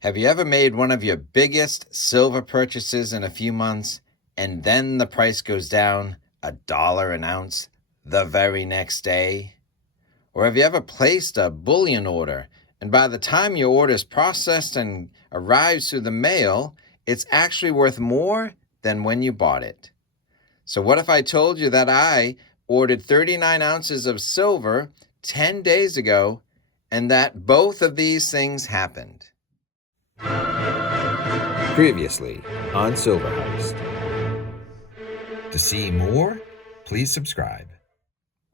Have you ever made one of your biggest silver purchases in a few months and then the price goes down $1 an ounce the very next day? Or have you ever placed a bullion order and by the time your order is processed and arrives through the mail, it's actually worth more than when you bought it? So what if I told you that I ordered 39 ounces of silver 10 days ago and that both of these things happened? Previously on Silver Heist. To see more, please subscribe.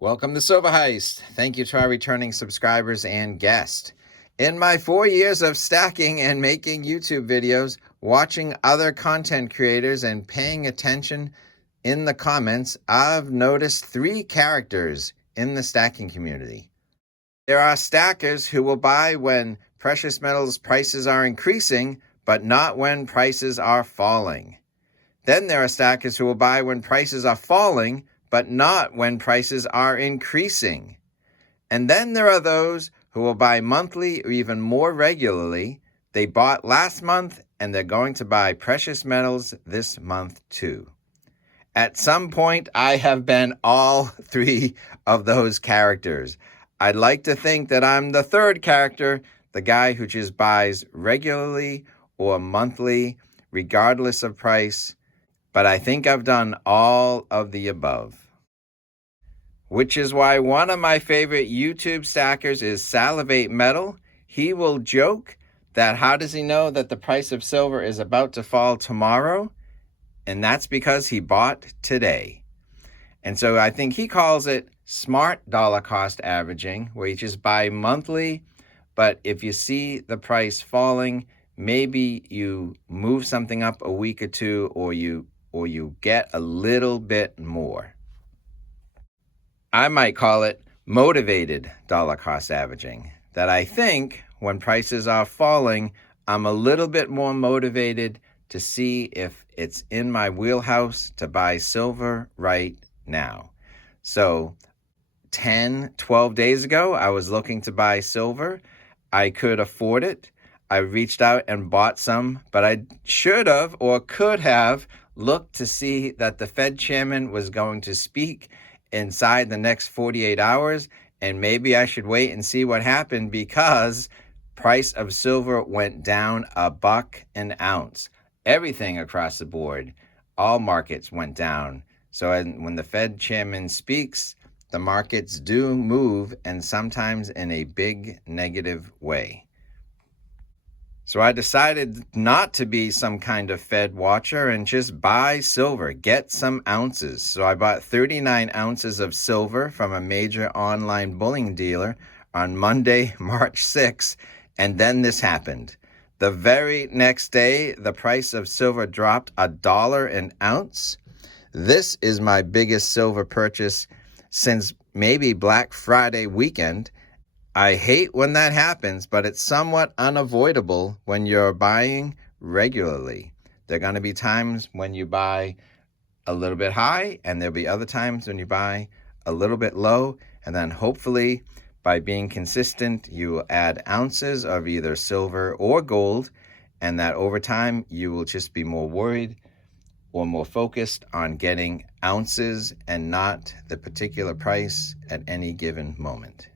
Welcome to Silver Heist. Thank you to our returning subscribers and guests. In my 4 years of stacking and making YouTube videos, watching other content creators and paying attention in the comments, I've noticed 3 characters in the stacking community. There are stackers who will buy when precious metals prices are increasing, but not when prices are falling. Then there are stackers who will buy when prices are falling, but not when prices are increasing. And then there are those who will buy monthly or even more regularly. They bought last month and they're going to buy precious metals this month too. At some point, I have been all 3 of those characters. I'd like to think that I'm the third character, the guy who just buys regularly or monthly, regardless of price, but I think I've done all of the above. Which is why one of my favorite YouTube stackers is Salivatemetal. He will joke that how does he know that the price of silver is about to fall tomorrow? And that's because he bought today. And so I think he calls it smart dollar cost averaging, where you just buy monthly, but if you see the price falling, maybe you move something up a week or two, or you get a little bit more. I might call it motivated dollar cost averaging, that I think when prices are falling, I'm a little bit more motivated to see if it's in my wheelhouse to buy silver right now. So 10, 12 days ago, I was looking to buy silver. I could afford it. I reached out and bought some, but I should have or could have looked to see that the Fed chairman was going to speak inside the next 48 hours, and maybe I should wait and see what happened because price of silver went down $1 an ounce. Everything across the board, all markets went down. So when the Fed chairman speaks, the markets do move, and sometimes in a big negative way. So I decided not to be some kind of Fed watcher and just buy silver, get some ounces. So I bought 39 ounces of silver from a major online bullion dealer on Monday, March 6th, and then this happened. The very next day, the price of silver dropped $1 an ounce. This is my biggest silver purchase since maybe Black Friday weekend. I hate when that happens, but it's somewhat unavoidable when you're buying regularly. There are going to be times when you buy a little bit high, and there'll be other times when you buy a little bit low, and then hopefully by being consistent, you will add ounces of either silver or gold, and that over time you will just be more worried or more focused on getting ounces and not the particular price at any given moment.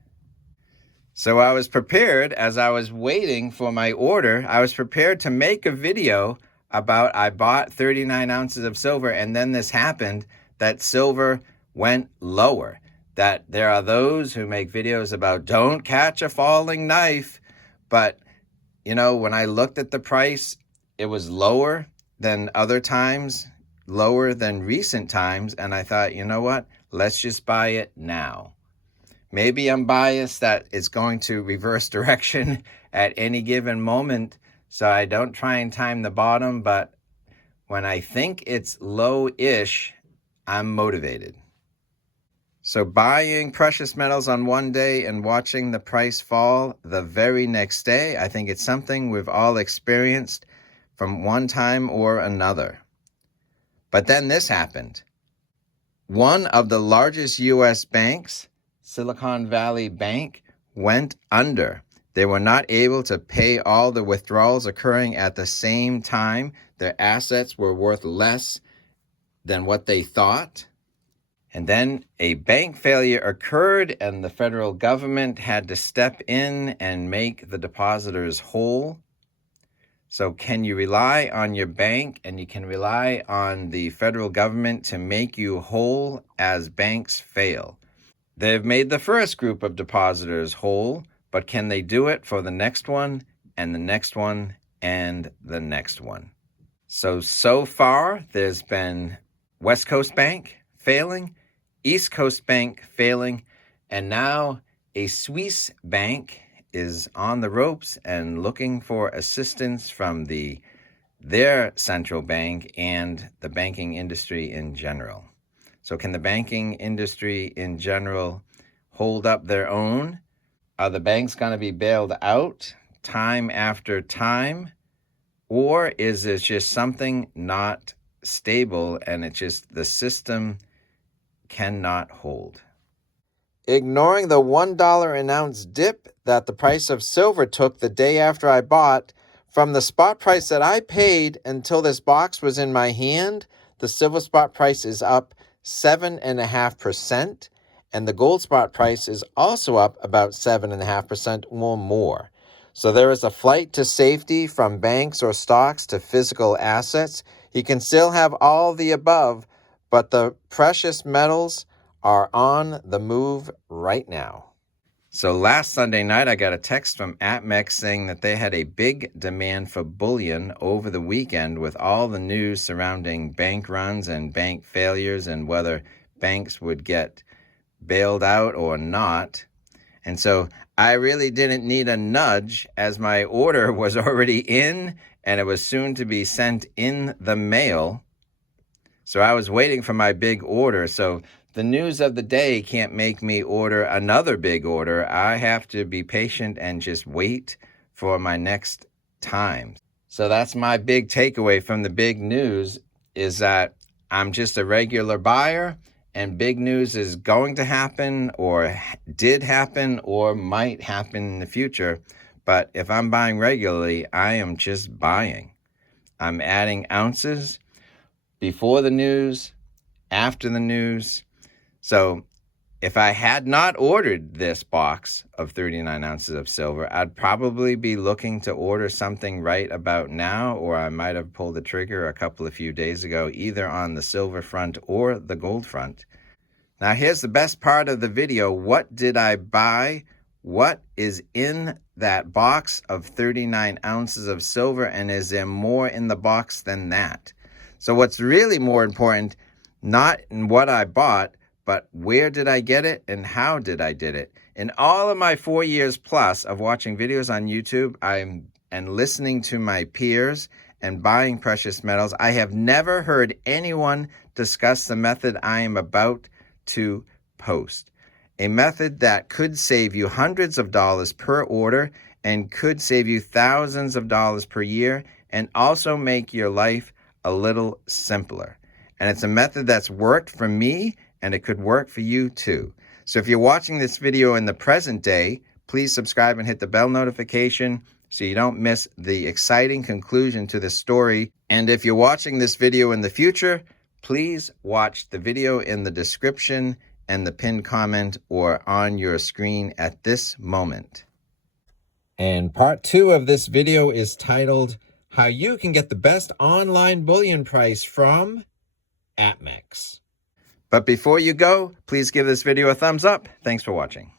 So I was prepared, as I was waiting for my order, I was prepared to make a video about I bought 39 ounces of silver and then this happened, that silver went lower. That there are those who make videos about don't catch a falling knife. But, when I looked at the price, it was lower than other times, lower than recent times. And I thought, you know what? Let's just buy it now. Maybe I'm biased that it's going to reverse direction at any given moment, so I don't try and time the bottom, but when I think it's low-ish, I'm motivated. So buying precious metals on one day and watching the price fall the very next day, I think it's something we've all experienced from one time or another. But then this happened. One of the largest U.S. banks, Silicon Valley Bank, went under. They were not able to pay all the withdrawals occurring at the same time. Their assets were worth less than what they thought. And then a bank failure occurred, and the federal government had to step in and make the depositors whole. So can you rely on your bank and you can rely on the federal government to make you whole as banks fail? They've made the first group of depositors whole, but can they do it for the next one and the next one and the next one? So far, there's been West Coast Bank failing, East Coast Bank failing, and now a Swiss bank is on the ropes and looking for assistance from their central bank and the banking industry in general. So can the banking industry in general hold up their own? Are the banks going to be bailed out time after time? Or is it just something not stable and it's just the system cannot hold? Ignoring the $1 an ounce dip that the price of silver took the day after I bought, from the spot price that I paid until this box was in my hand, the silver spot price is up 7.5%, and the gold spot price is also up about 7.5% or more. So there is a flight to safety from banks or stocks to physical assets. You can still have all the above, but the precious metals are on the move right now. So last Sunday night, I got a text from APMEX saying that they had a big demand for bullion over the weekend with all the news surrounding bank runs and bank failures and whether banks would get bailed out or not. And so I really didn't need a nudge as my order was already in and it was soon to be sent in the mail. So I was waiting for my big order. So the news of the day can't make me order another big order. I have to be patient and just wait for my next time. So that's my big takeaway from the big news is that I'm just a regular buyer and big news is going to happen or did happen or might happen in the future. But if I'm buying regularly, I am just buying. I'm adding ounces before the news, after the news. So if I had not ordered this box of 39 ounces of silver, I'd probably be looking to order something right about now, or I might have pulled the trigger a few days ago, either on the silver front or the gold front. Now here's the best part of the video. What did I buy? What is in that box of 39 ounces of silver, and is there more in the box than that? So what's really more important, not in what I bought, but where did I get it and how did I get it? In all of my 4 years plus of watching videos on YouTube and listening to my peers and buying precious metals, I have never heard anyone discuss the method I am about to post. A method that could save you hundreds of dollars per order and could save you thousands of dollars per year and also make your life a little simpler. And it's a method that's worked for me and it could work for you too. So if you're watching this video in the present day, please subscribe and hit the bell notification so you don't miss the exciting conclusion to the story. And if you're watching this video in the future, please watch the video in the description and the pinned comment or on your screen at this moment. And part 2 of this video is titled, How You Can Get the Best Online Bullion Price from APMEX. But before you go, please give this video a thumbs up. Thanks for watching.